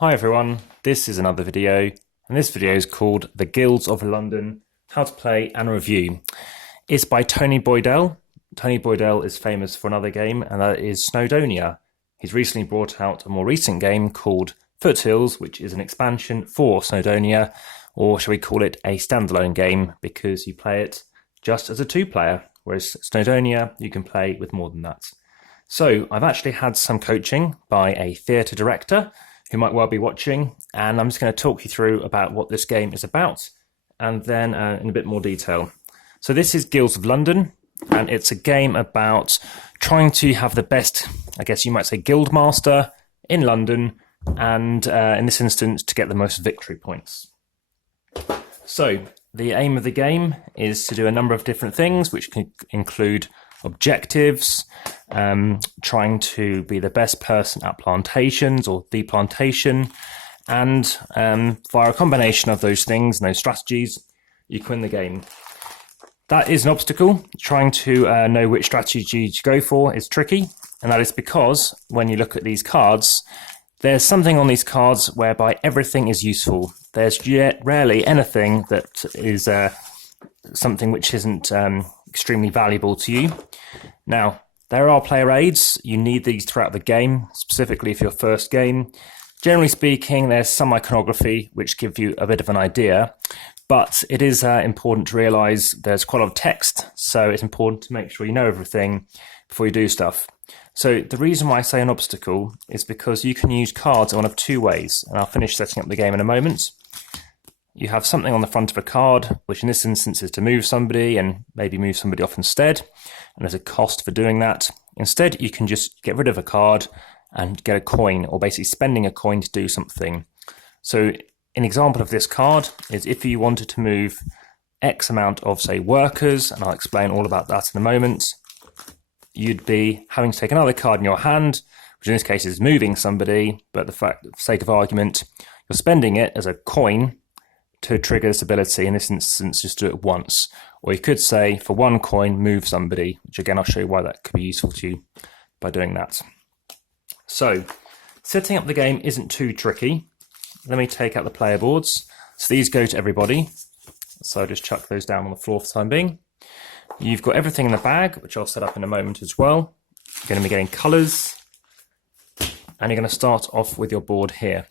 Hi everyone, this is another video, and this video is called The Guilds of London, How to Play and Review. It's by Tony Boydell. Tony Boydell is famous for another game, and that is Snowdonia. He's recently brought out a more recent game called Foothills, which is an expansion for Snowdonia, or shall we call it a standalone game, because you play it just as a two-player, whereas Snowdonia you can play with more than that. So I've actually had some coaching by a theatre director who might well be watching, and I'm just going to talk you through about what this game is about, and then in a bit more detail. So this is Guilds of London, and it's a game about trying to have the best, I guess you might say, guild master in London, and in this instance to get the most victory points. So the aim of the game is to do a number of different things, which can include objectives, trying to be the best person at plantations or the plantation, and via a combination of those things and those strategies, you can win the game. That is an obstacle. Trying to know which strategy to go for is tricky, and that is because when you look at these cards, there's something on these cards whereby everything is useful. There's rarely anything that is something which isn't extremely valuable to you. Now, there are player aids. You need these throughout the game, specifically for your first game. Generally speaking, there's some iconography which give you a bit of an idea, but it is important to realise there's quite a lot of text, so it's important to make sure you know everything before you do stuff. So the reason why I say an obstacle is because you can use cards in one of two ways, and I'll finish setting up the game in a moment. You have something on the front of a card, which in this instance is to move somebody and maybe move somebody off instead, and there's a cost for doing that. Instead, you can just get rid of a card and get a coin, or basically spending a coin to do something. So an example of this card is if you wanted to move X amount of, say, workers, and I'll explain all about that in a moment, you'd be having to take another card in your hand, which in this case is moving somebody, but for the sake of argument, you're spending it as a coin to trigger this ability. In this instance, just do it once. Or you could say, for one coin, move somebody, which again, I'll show you why that could be useful to you by doing that. So, setting up the game isn't too tricky. Let me take out the player boards. So these go to everybody. So I'll just chuck those down on the floor for the time being. You've got everything in the bag, which I'll set up in a moment as well. You're going to be getting colours, and you're going to start off with your board here.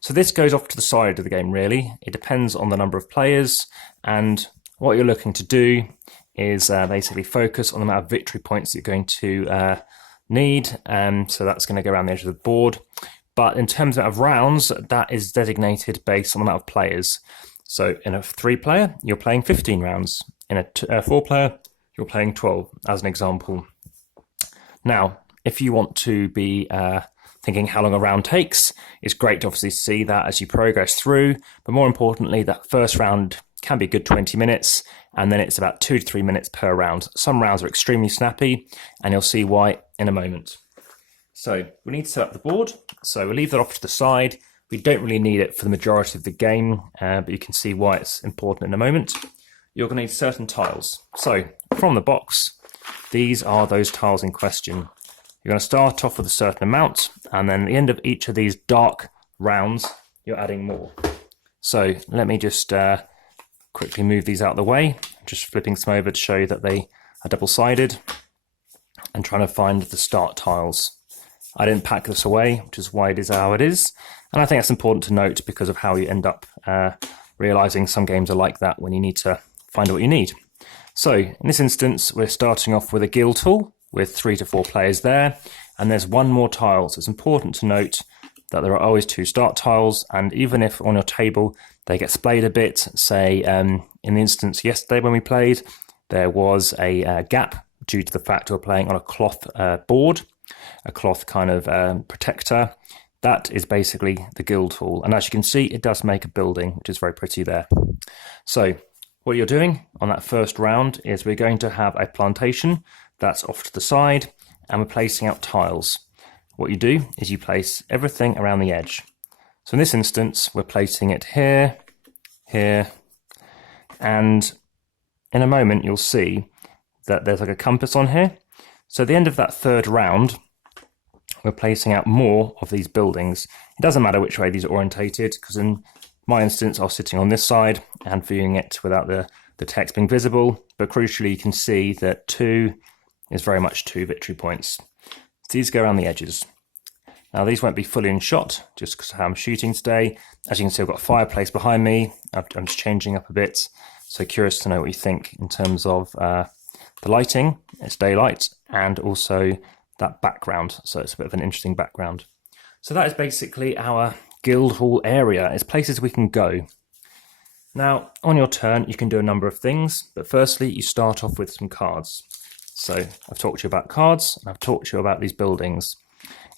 So this goes off to the side of the game, really. It depends on the number of players, and what you're looking to do is basically focus on the amount of victory points that you're going to need. So that's going to go around the edge of the board. But in terms of rounds, that is designated based on the amount of players. So in a 3-player, you're playing 15 rounds. In a 4-player, you're playing 12, as an example. Now, if you want to be thinking how long a round takes, it's great to obviously see that as you progress through, but more importantly, that first round can be a good 20 minutes, and then it's about 2 to 3 minutes per round. Some rounds are extremely snappy, and you'll see why in a moment. So we need to set up the board, so we'll leave that off to the side. We don't really need it for the majority of the game, but you can see why it's important in a moment. You're going to need certain tiles. So from the box, these are those tiles in question. You're going to start off with a certain amount, and then at the end of each of these dark rounds, you're adding more. So let me just quickly move these out of the way, just flipping some over to show you that they are double-sided, and trying to find the start tiles. I didn't pack this away, which is why it is how it is, and I think that's important to note because of how you end up realising some games are like that when you need to find what you need. So in this instance, we're starting off with a guild tool, with 3 to 4 players there, and there's one more tile. So it's important to note that there are always 2 start tiles, and even if on your table they get splayed a bit, say in the instance yesterday when we played, there was a gap due to the fact we're playing on a cloth board, a cloth kind of protector. That is basically the guild tool, and as you can see, it does make a building, which is very pretty there. So what you're doing on that first round is we're going to have a plantation that's off to the side, and we're placing out tiles. What you do is you place everything around the edge. So in this instance, we're placing it here, here, and in a moment you'll see that there's like a compass on here. So at the end of that third round, we're placing out more of these buildings. It doesn't matter which way these are orientated, because in my instance, I was sitting on this side and viewing it without the text being visible. But crucially, you can see that 2 is very much 2 victory points. So these go around the edges. Now, these won't be fully in shot, just because of how I'm shooting today. As you can see, I've got a fireplace behind me. I'm just changing up a bit. So curious to know what you think in terms of the lighting. It's daylight, and also that background. So it's a bit of an interesting background. So that is basically our Guildhall area. It's places we can go. Now, on your turn, you can do a number of things, but firstly, you start off with some cards. So I've talked to you about cards, and I've talked to you about these buildings.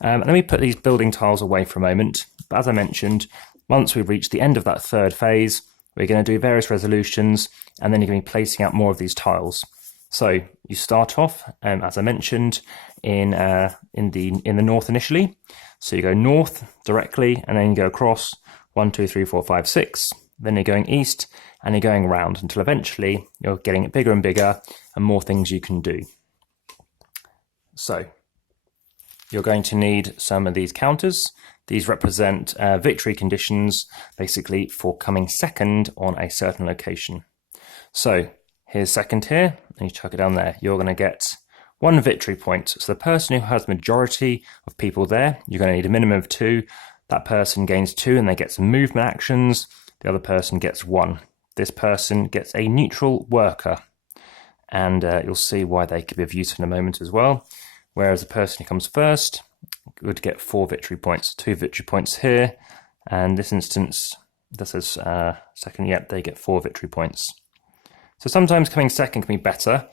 Let me put these building tiles away for a moment. But as I mentioned, once we've reached the end of that 3rd phase, we're going to do various resolutions, and then you're going to be placing out more of these tiles. So you start off, as I mentioned, in the north initially. So you go north directly, and then you go across 1, 2, 3, 4, 5, 6. Then you're going east, and you're going around until eventually you're getting it bigger and bigger, and more things you can do. So you're going to need some of these counters. These represent victory conditions, basically for coming second on a certain location. So here's second here, and you chuck it down there. You're going to get 1 victory point. So the person who has the majority of people there, you're going to need a minimum of 2. That person gains 2 and they get some movement actions. The other person gets 1. This person gets a neutral worker, and you'll see why they could be of use in a moment as well. Whereas the person who comes first would get 4 victory points, 2 victory points here, and this instance, this is second, yep, they get 4 victory points. So sometimes coming second can be better,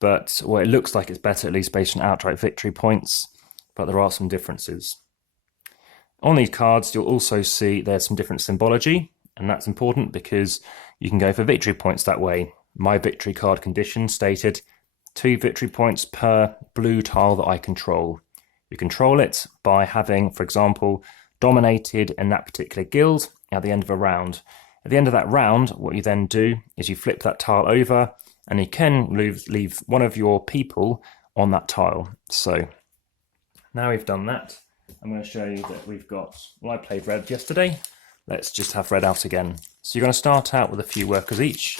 but well, it looks like it's better, at least based on outright victory points, but there are some differences. On these cards, you'll also see there's some different symbology, and that's important because you can go for victory points that way. My victory card condition stated 2 victory points per blue tile that I control. You control it by having, for example, dominated in that particular guild at the end of a round. At the end of that round, what you then do is you flip that tile over, and you can leave one of your people on that tile. So now we've done that, I'm going to show you that we've got, well, I played red yesterday. Let's just have red out again. So you're going to start out with a few workers each,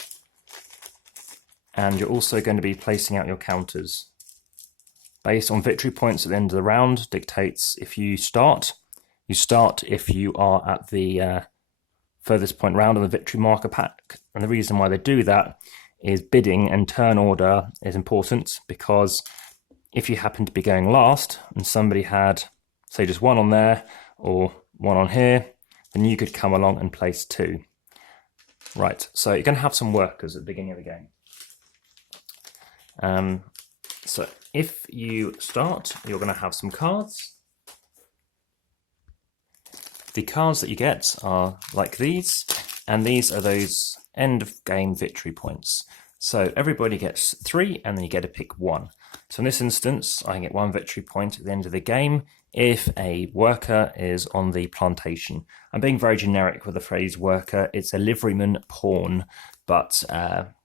and you're also going to be placing out your counters. Based on victory points at the end of the round dictates if you start. You start if you are at the furthest point round on the victory marker pack. And the reason why they do that is bidding and turn order is important, because if you happen to be going last and somebody had, say, just 1 on there or 1 on here, then you could come along and place 2. Right, so you're going to have some workers at the beginning of the game. So if you start, you're going to have some cards. The cards that you get are like these, and these are those end of game victory points. So everybody gets 3, and then you get to pick 1. So in this instance, I can get 1 victory point at the end of the game if a worker is on the plantation. I'm being very generic with the phrase worker. It's a liveryman pawn, but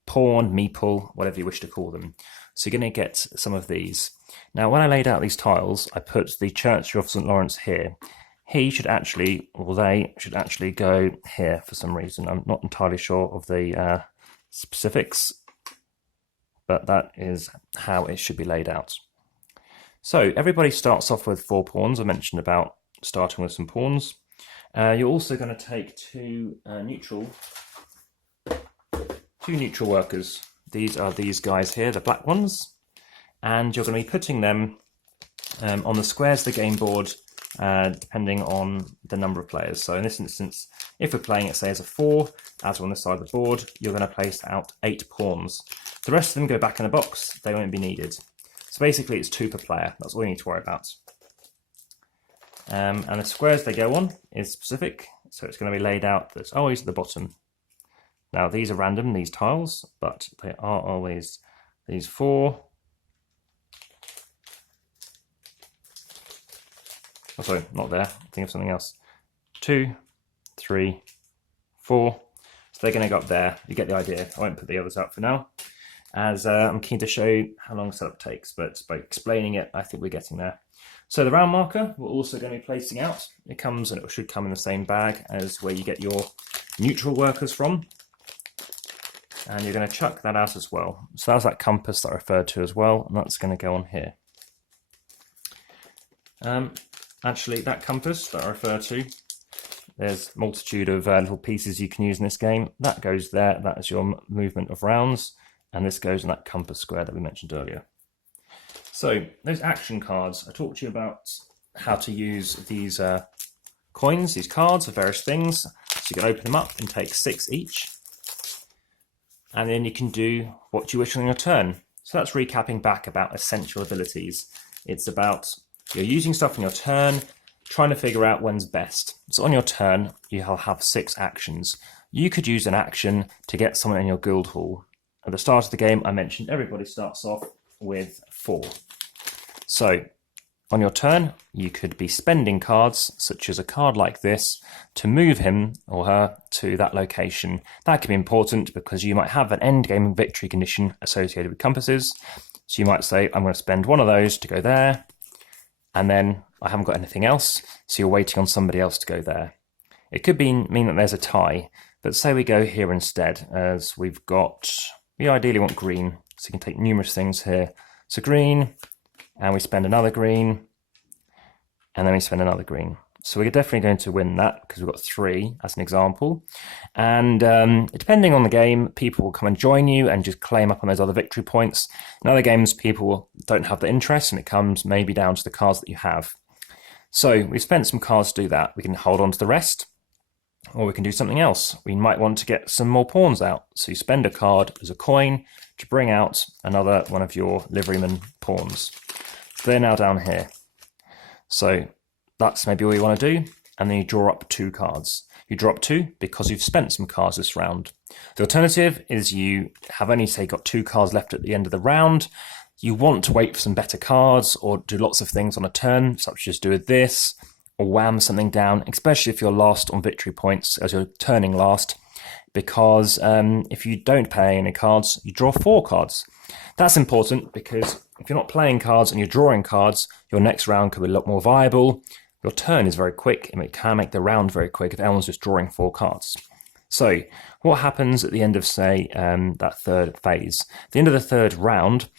pawn, meeple, whatever you wish to call them. So you're going to get some of these. Now, when I laid out these tiles, I put the Church of St. Lawrence here. He should actually, or they should actually go here for some reason. I'm not entirely sure of the specifics, but that is how it should be laid out. So everybody starts off with 4 pawns. I mentioned about starting with some pawns. You're also going to take 2 neutral workers. These are these guys here, the black ones, and you're going to be putting them on the squares of the game board, depending on the number of players. So in this instance, if we're playing it, say, as a 4, as on this side of the board, you're going to place out 8 pawns. The rest of them go back in a box. They won't be needed. So basically, it's 2 per player. That's all you need to worry about. And the squares they go on is specific, so it's going to be laid out that's always at the bottom. Now, these are random, these tiles, but they are always these 4. Oh, sorry, not there. Think of something else. 2, 3, 4. So they're going to go up there. You get the idea. I won't put the others out for now, as I'm keen to show you how long setup takes, but by explaining it, I think we're getting there. So the round marker we're also going to be placing out. It comes, and it should come in the same bag as where you get your neutral workers from. And you're going to chuck that out as well. So that's that compass that I referred to as well, and that's going to go on here. Actually, that compass that I refer to, there's a multitude of little pieces you can use in this game. That goes there, that is your movement of rounds, and this goes in that compass square that we mentioned earlier. So, those action cards, I talked to you about how to use these coins, these cards for various things. So you can open them up and take 6 each. And then you can do what you wish on your turn. So that's recapping back about essential abilities. It's about you're using stuff on your turn, trying to figure out when's best. So on your turn, you'll have 6 actions. You could use an action to get someone in your guild hall. At the start of the game, I mentioned everybody starts off with 4. So on your turn, you could be spending cards, such as a card like this, to move him or her to that location. That can be important because you might have an end game victory condition associated with compasses. So you might say, I'm going to spend one of those to go there, and then I haven't got anything else, so you're waiting on somebody else to go there. It could mean that there's a tie, but say we go here instead, as we ideally want green, so you can take numerous things here. So green, and we spend another green, and then we spend another green. So we're definitely going to win that because we've got 3 as an example. And depending on the game, people will come and join you and just claim up on those other victory points. In other games, people don't have the interest, and it comes maybe down to the cards that you have. So we've spent some cards to do that. We can hold on to the rest, or we can do something else. We might want to get some more pawns out. So you spend a card as a coin to bring out another one of your liveryman pawns. So they're now down here. So that's maybe all you want to do, and then you draw up 2 cards. You draw up 2 because you've spent some cards this round. The alternative is you have only, say, got 2 cards left at the end of the round. You want to wait for some better cards or do lots of things on a turn, such as do this, or wham something down, especially if you're last on victory points as you're turning last, because if you don't pay any cards, you draw 4 cards. That's important because if you're not playing cards and you're drawing cards, your next round could be a lot more viable. Your turn is very quick, and it can make the round very quick if everyone's just drawing 4 cards. So what happens at the end of, say, that third phase? At the end of the third round,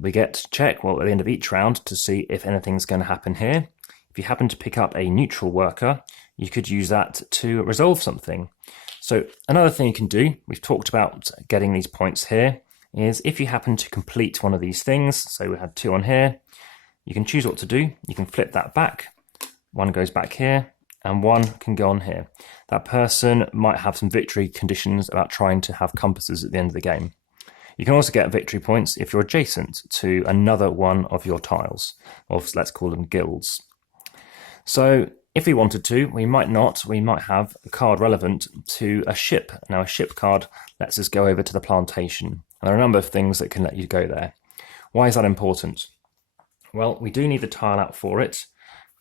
we get to check, at the end of each round, to see if anything's going to happen here. If you happen to pick up a neutral worker, you could use that to resolve something. So another thing you can do, we've talked about getting these points here, is if you happen to complete one of these things, so we had 2 on here, you can choose what to do. You can flip that back. 1 goes back here, and 1 can go on here. That person might have some victory conditions about trying to have compasses at the end of the game. You can also get victory points if you're adjacent to another one of your tiles, or let's call them guilds. So if we wanted to, we might not. We might have a card relevant to a ship. Now, a ship card lets us go over to the plantation. And there are a number of things that can let you go there. Why is that important? Well, we do need the tile out for it.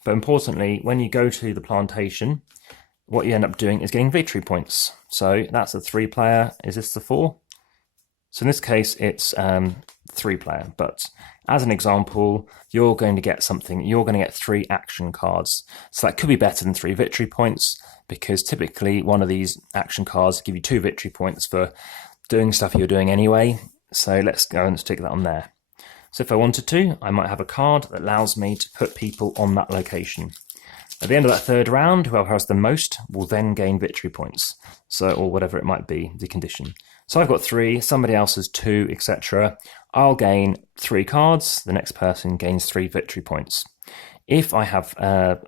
But importantly, when you go to the plantation, what you end up doing is getting victory points. So that's a 3-player. Is this the 4? So in this case, it's 3-player. But as an example, you're going to get something. You're going to get 3 action cards. So that could be better than 3 victory points, because typically one of these action cards give you 2 victory points for doing stuff you're doing anyway. So let's go and stick that on there. So if I wanted to, I might have a card that allows me to put people on that location. At the end of that third round, whoever has the most will then gain victory points. So, or whatever it might be, the condition. So I've got 3, somebody else has 2, etc. I'll gain 3 cards, the next person gains 3 victory points. If I have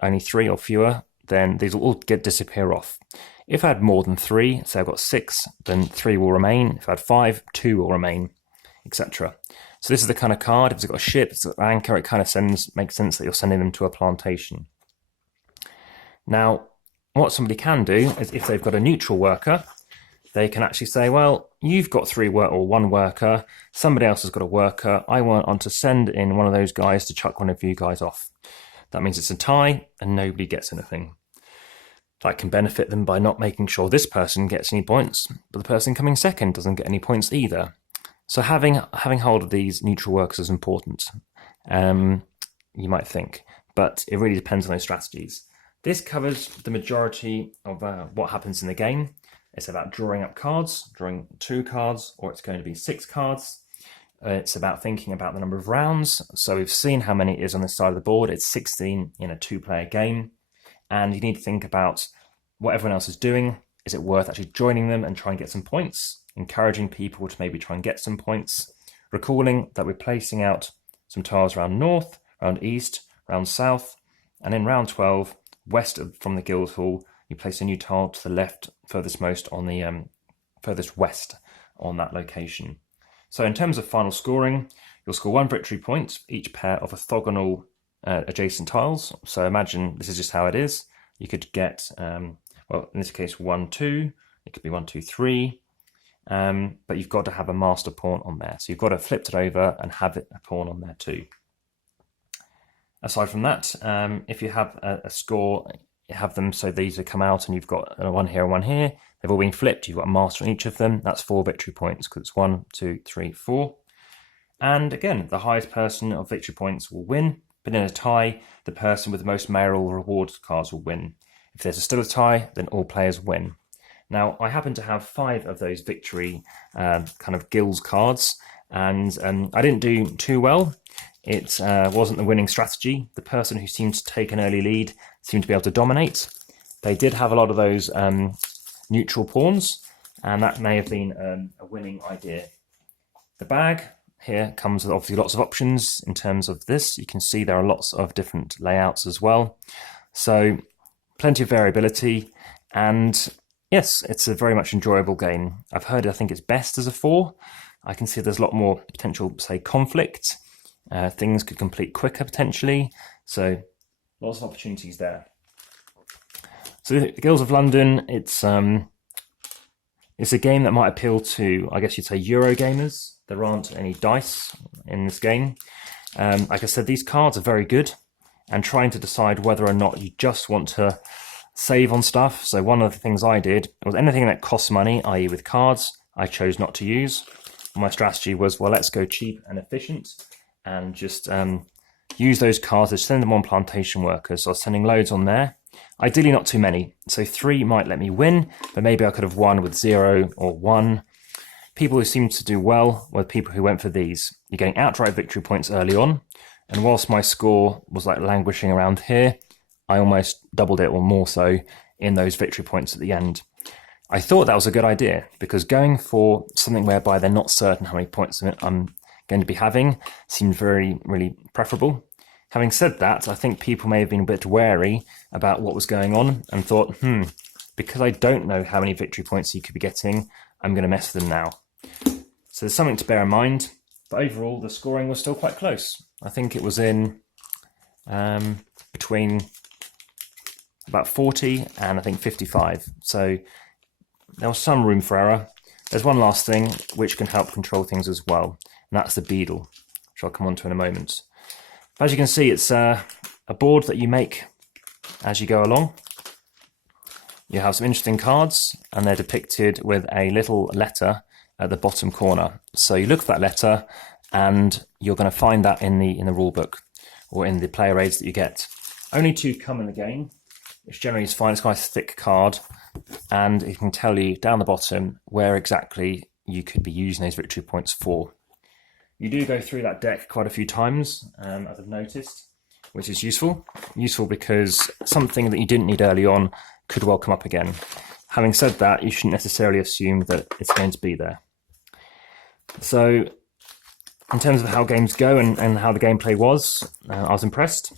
only 3 or fewer, then these will all disappear off. If I had more than 3, say I've got 6, then 3 will remain. If I had 5, 2 will remain, etc. So this is the kind of card, if it's got a ship, it's got an anchor, it kind of makes sense that you're sending them to a plantation. Now, what somebody can do is if they've got a neutral worker, they can actually say, well, you've got 1 worker, somebody else has got a worker, I want to send in one of those guys to chuck one of you guys off. That means it's a tie and nobody gets anything. That can benefit them by not making sure this person gets any points, but the person coming second doesn't get any points either. So having hold of these neutral workers is important. you might think, but it really depends on those strategies. This covers the majority of what happens in the game. It's about drawing up cards, drawing 2 cards, or it's going to be 6 cards. It's about thinking about the number of rounds. So we've seen how many it is on this side of the board. It's 16 in a 2-player game. And you need to think about what everyone else is doing. Is it worth actually joining them and try and get some points? Encouraging people to maybe try and get some points. Recalling that we're placing out some tiles around north, around east, around south. And in round 12, west from the guild hall, you place a new tile to the left, furthest most on the furthest west on that location. So in terms of final scoring, you'll score 1 victory point for each pair of orthogonal adjacent tiles. So imagine this is just how it is. You could get, well, in this case, 1, 2. It could be 1, 2, 3. But you've got to have a master pawn on there. So you've got to flip it over and have a pawn on there too. Aside from that, if you have a score, you have them so these come out and you've got 1 here and 1 here. They've all been flipped. You've got a master on each of them. That's 4 victory points because it's 1, 2, 3, 4. And again, the highest person of victory points will win. But in a tie, the person with the most mayoral reward cards will win. If there's still a tie, then all players win. Now, I happen to have 5 of those victory kind of guilds cards, and I didn't do too well. It wasn't the winning strategy. The person who seemed to take an early lead seemed to be able to dominate. They did have a lot of those neutral pawns, and that may have been a winning idea. The bag here comes with obviously lots of options in terms of this. You can see there are lots of different layouts as well. So plenty of variability, and yes, it's a very much enjoyable game. I've heard I think it's best as a 4. I can see there's a lot more potential, say, conflict. Things could complete quicker potentially. So lots of opportunities there. So the Guilds of London, it's a game that might appeal to, I guess you'd say, Euro gamers. There aren't any dice in this game. Like I said, these cards are very good, and trying to decide whether or not you just want to save on stuff. So one of the things I did was anything that costs money, i.e. with cards, I chose not to use. My strategy was, well, let's go cheap and efficient and just use those cards to send them on plantation workers. So I was sending loads on there. Ideally not too many. So 3 might let me win, but maybe I could have won with 0 or 1. People who seemed to do well were people who went for these. You're getting outright victory points early on, and whilst my score was like languishing around here, I almost doubled it or more so in those victory points at the end. I thought that was a good idea, because going for something whereby they're not certain how many points I'm going to be having seemed really preferable. Having said that, I think people may have been a bit wary about what was going on and thought, because I don't know how many victory points you could be getting, I'm going to mess with them now. So there's something to bear in mind, but overall the scoring was still quite close. I think it was in between about 40 and I think 55. So there was some room for error. There's one last thing which can help control things as well, and that's the beadle, which I'll come on to in a moment. As you can see, it's a board that you make as you go along. You have some interesting cards, and they're depicted with a little letter at the bottom corner. So you look for that letter, and you're going to find that in the rule book or in the player aids that you get. Only 2 come in the game, which generally is fine. It's quite a thick card, and it can tell you down the bottom where exactly you could be using those victory points for. You do go through that deck quite a few times, as I've noticed, which is useful. Useful because something that you didn't need early on could well come up again. Having said that, you shouldn't necessarily assume that it's going to be there. So, in terms of how games go and how the gameplay was, I was impressed.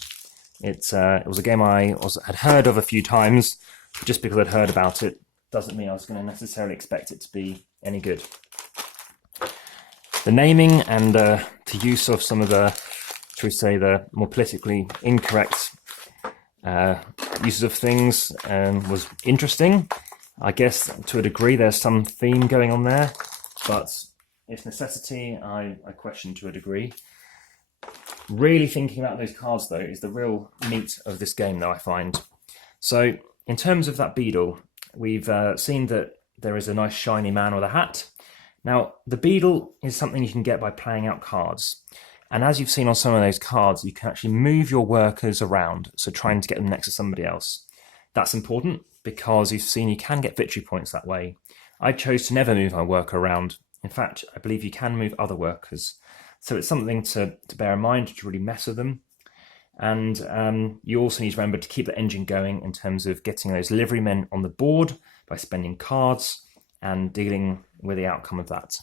It was a game I had heard of a few times. Just because I'd heard about it doesn't mean I was going to necessarily expect it to be any good. The naming and the use of some of the, shall we say, the more politically incorrect uses of things was interesting. I guess to a degree there's some theme going on there, but its necessity I question to a degree. Really thinking about those cards though is the real meat of this game though, I find. So in terms of that beadle, we've seen that there is a nice shiny man with a hat. Now, the beadle is something you can get by playing out cards. And as you've seen on some of those cards, you can actually move your workers around, so trying to get them next to somebody else. That's important because you've seen you can get victory points that way. I chose to never move my worker around. In fact, I believe you can move other workers. So it's something to bear in mind, to really mess with them. And you also need to remember to keep the engine going in terms of getting those liverymen on the board by spending cards and dealing with the outcome of that.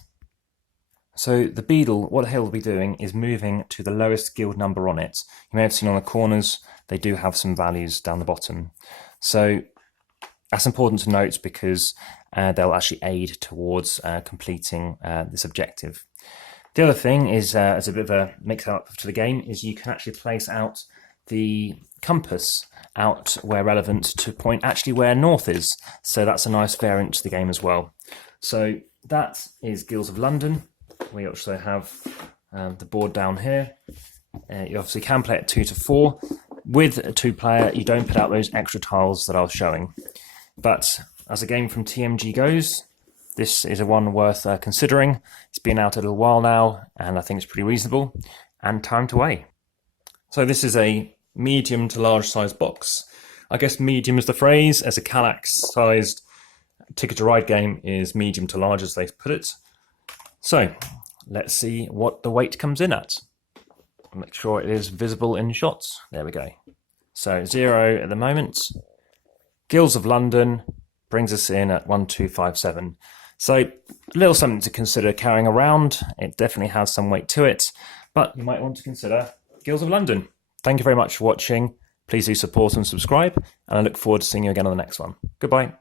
So the beadle, what he'll be doing is moving to the lowest guild number on it. You may have seen on the corners, they do have some values down the bottom. So that's important to note because they'll actually aid towards completing this objective. The other thing is, as a bit of a mix-up to the game, is you can actually place out the compass out where relevant to point actually where north is. So that's a nice variant to the game as well. So that is Guilds of London. We also have the board down here. You obviously can play it 2 to 4. With a 2-player, you don't put out those extra tiles that I was showing. But as a game from TMG goes, this is a one worth considering. It's been out a little while now, and I think it's pretty reasonable. And time to weigh. So this is a medium to large size box. I guess medium is the phrase, as a Kallax-sized Ticket to Ride game is medium to large, as they put it. So let's see what the weight comes in at. Make sure it is visible in shots. There we go. So 0 at the moment. Guilds of London brings us in at 1257. So a little something to consider carrying around. It definitely has some weight to it, but you might want to consider Guilds of London. Thank you very much for watching. Please do support and subscribe, and I look forward to seeing you again on the next one. Goodbye.